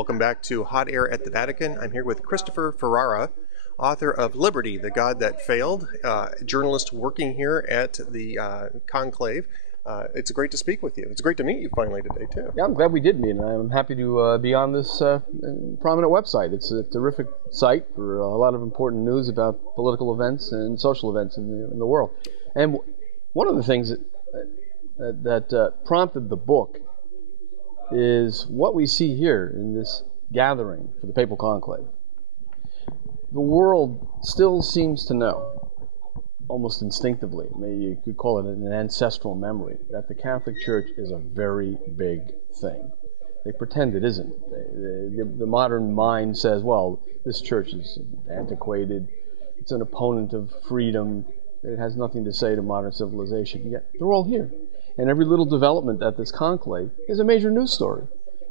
Welcome back to Hot Air at the Vatican. I'm here with Christopher Ferrara, author of Liberty, the God That Failed, journalist working here at the Conclave. It's great to speak with you. It's great to meet you finally today, too. Yeah, I'm glad we did meet, and I'm happy to be on this prominent website. It's a terrific site for a lot of important news about political events and social events in the world. And one of the things that prompted the book is what we see here in this gathering for the Papal Conclave. The world still seems to know, almost instinctively, maybe you could call it an ancestral memory, that the Catholic Church is a very big thing. They pretend it isn't. The modern mind says, well, this church is antiquated, it's an opponent of freedom, it has nothing to say to modern civilization. Yet they're all here. And every little development at this conclave is a major news story.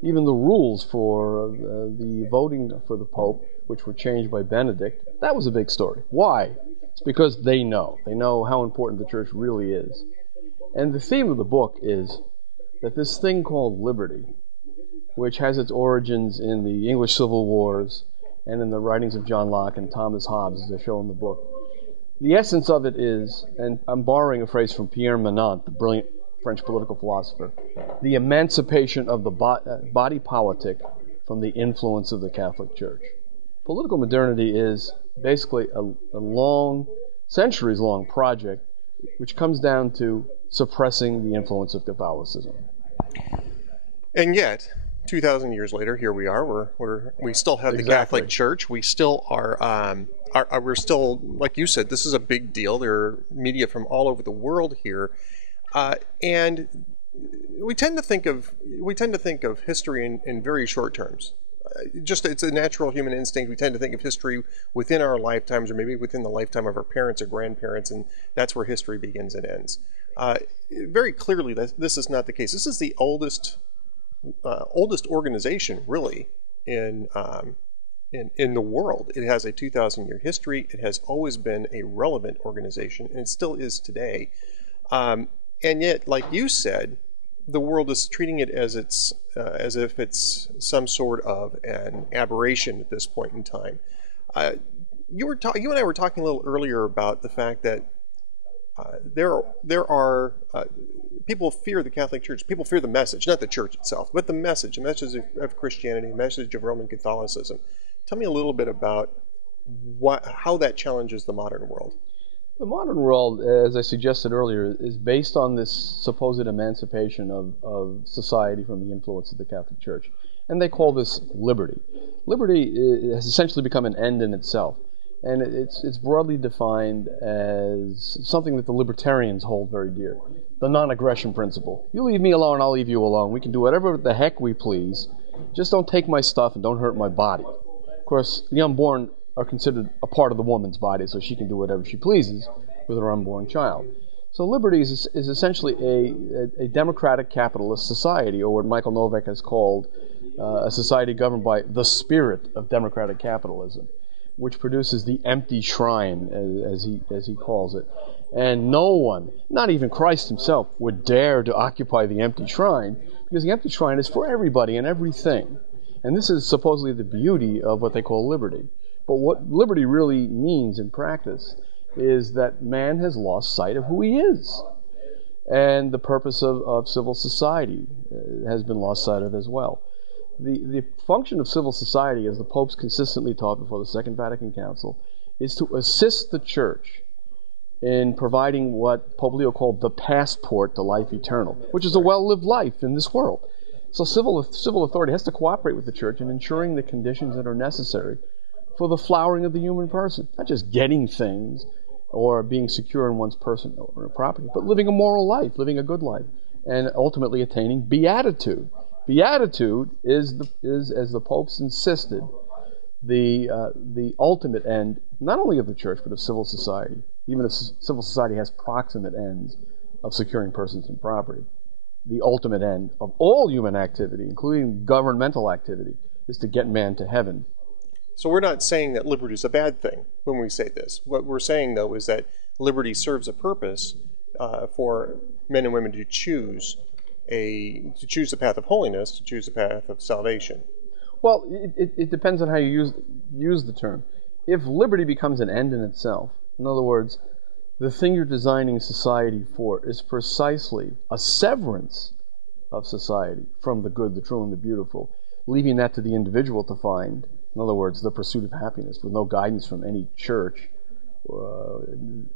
Even the rules for the voting for the Pope, which were changed by Benedict, that was a big story. Why? It's because they know. They know how important the church really is. And the theme of the book is that this thing called liberty, which has its origins in the English Civil Wars and in the writings of John Locke and Thomas Hobbes, as they show in the book, the essence of it is, and I'm borrowing a phrase from Pierre Menant, the brilliant French political philosopher, the emancipation of the body politic from the influence of the Catholic Church. Political modernity is basically a long, centuries-long project which comes down to suppressing the influence of Catholicism. And yet, 2,000 years later, here we are. We still have the Catholic Church. We still we're still, like you said, this is a big deal. There are media from all over the world here. And we tend to think of history in very short terms. It's a natural human instinct. We tend to think of history within our lifetimes, or maybe within the lifetime of our parents or grandparents, and that's where history begins and ends. Very clearly, this is not the case. This is the oldest organization, really, in the world. It has a 2,000-year history. It has always been a relevant organization, and it still is today. And yet, like you said, the world is treating it as if it's some sort of an aberration at this point in time. You and I were talking a little earlier about the fact that there are people fear the Catholic Church. People fear the message, not the Church itself, but the message of Christianity, the message of Roman Catholicism. Tell me a little bit about how that challenges the modern world. The modern world, as I suggested earlier, is based on this supposed emancipation of society from the influence of the Catholic Church. And they call this liberty. Liberty has essentially become an end in itself. And it's broadly defined as something that the libertarians hold very dear. The non-aggression principle. You leave me alone, I'll leave you alone. We can do whatever the heck we please. Just don't take my stuff and don't hurt my body. Of course, the unborn are considered a part of the woman's body, so she can do whatever she pleases with her unborn child. So liberty is essentially a democratic capitalist society, or what Michael Novak has called a society governed by the spirit of democratic capitalism, which produces the empty shrine, as he calls it. And no one, not even Christ himself, would dare to occupy the empty shrine, because the empty shrine is for everybody and everything. And this is supposedly the beauty of what they call liberty. But what liberty really means in practice is that man has lost sight of who he is. And the purpose of civil society has been lost sight of as well. The function of civil society, as the popes consistently taught before the Second Vatican Council, is to assist the Church in providing what Pope Leo called the passport to life eternal, which is a well-lived life in this world. So civil authority has to cooperate with the Church in ensuring the conditions that are necessary for the flowering of the human person. Not just getting things or being secure in one's person or property, but living a moral life, living a good life, and ultimately attaining beatitude. Beatitude is, as the popes insisted, the ultimate end, not only of the Church, but of civil society. Even if civil society has proximate ends of securing persons and property. The ultimate end of all human activity, including governmental activity, is to get man to heaven. So we're not saying that liberty is a bad thing when we say this. What we're saying, though, is that liberty serves a purpose for men and women to choose the path of holiness, to choose the path of salvation. Well, it depends on how you use the term. If liberty becomes an end in itself, in other words, the thing you're designing society for is precisely a severance of society from the good, the true, and the beautiful, leaving that to the individual to find, in other words, the pursuit of happiness with no guidance from any church,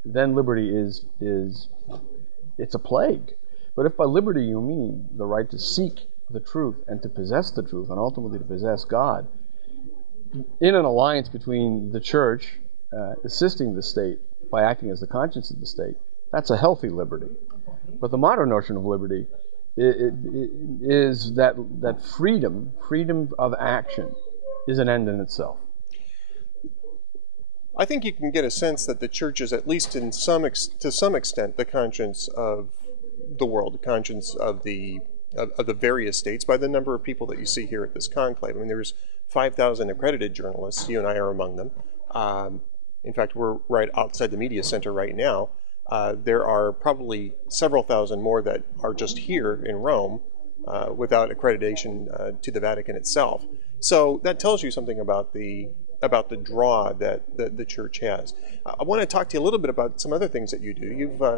then liberty it's a plague. But if by liberty you mean the right to seek the truth and to possess the truth and ultimately to possess God, in an alliance between the church assisting the state by acting as the conscience of the state, that's a healthy liberty. But the modern notion of liberty is that freedom of action is an end in itself. I think you can get a sense that the church is, at least to some extent, the conscience of the world, the conscience of the various states by the number of people that you see here at this conclave. I mean, there's 5,000 accredited journalists. You and I are among them. In fact, we're right outside the media center right now. There are probably several thousand more that are just here in Rome without accreditation to the Vatican itself. So that tells you something about the draw that the church has. I want to talk to you a little bit about some other things that you do.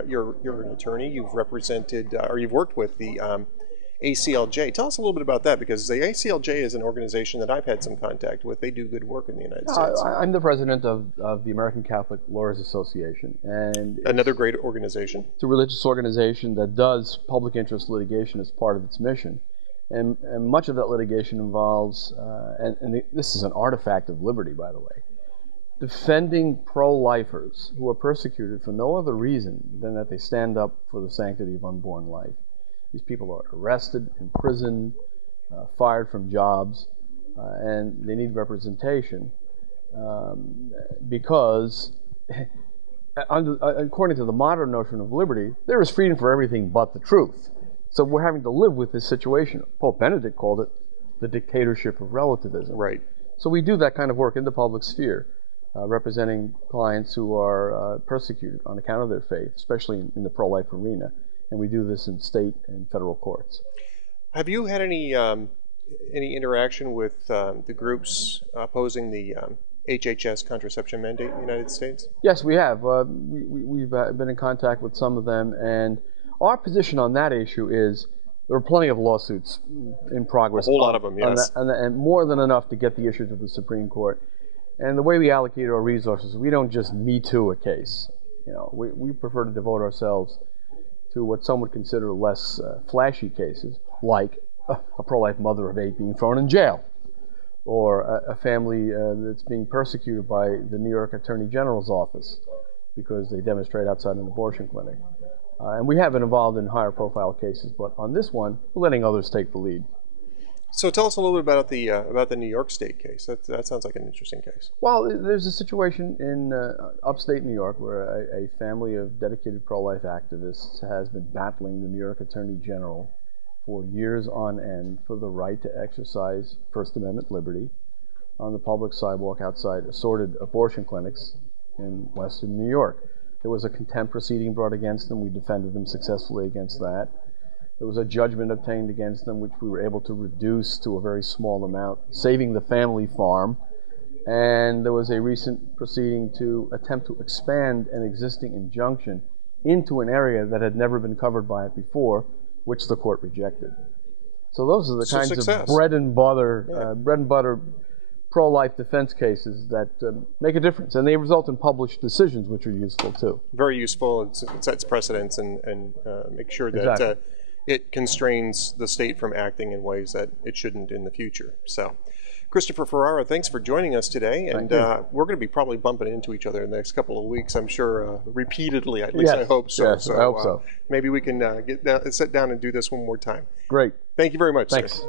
You're an attorney. You've represented or you've worked with the ACLJ. Tell us a little bit about that, because the ACLJ is an organization that I've had some contact with. They do good work in the United States. I'm the president of the American Catholic Lawyers Association, and another great organization. It's a religious organization that does public interest litigation as part of its mission. And much of that litigation involves, this is an artifact of liberty, by the way, defending pro-lifers who are persecuted for no other reason than that they stand up for the sanctity of unborn life. These people are arrested, imprisoned, fired from jobs, and they need representation because, according to the modern notion of liberty, there is freedom for everything but the truth. So we're having to live with this situation. Pope Benedict called it the dictatorship of relativism. Right. So we do that kind of work in the public sphere, representing clients who are persecuted on account of their faith, especially in the pro-life arena. And we do this in state and federal courts. Have you had any interaction with the groups opposing the HHS contraception mandate in the United States? Yes, we have. We've been in contact with some of them, and our position on that issue is there are plenty of lawsuits in progress. A whole lot of them, yes. And more than enough to get the issue to the Supreme Court. And the way we allocate our resources, we don't just Me Too a case. We prefer to devote ourselves to what some would consider less flashy cases, like a pro-life mother of 8 being thrown in jail, or a family that's being persecuted by the New York Attorney General's office because they demonstrate outside an abortion clinic. And we have been involved in higher profile cases, but on this one, we're letting others take the lead. So tell us a little bit about the New York State case. That sounds like an interesting case. Well, there's a situation in upstate New York where a family of dedicated pro-life activists has been battling the New York Attorney General for years on end for the right to exercise First Amendment liberty on the public sidewalk outside assorted abortion clinics in western New York. There was a contempt proceeding brought against them. We defended them successfully against that. There was a judgment obtained against them, which we were able to reduce to a very small amount, saving the family farm. And there was a recent proceeding to attempt to expand an existing injunction into an area that had never been covered by it before, which the court rejected. So those are the kinds of bread and butter pro-life defense cases that make a difference, and they result in published decisions, which are useful too. Very useful. It sets precedents and make sure that exactly. It constrains the state from acting in ways that it shouldn't in the future. So, Christopher Ferrara, thanks for joining us today, and we're going to be probably bumping into each other in the next couple of weeks, I'm sure, repeatedly. At least I hope so. Yes, I hope so. Maybe we can sit down and do this one more time. Great. Thank you very much, Thanks. sir.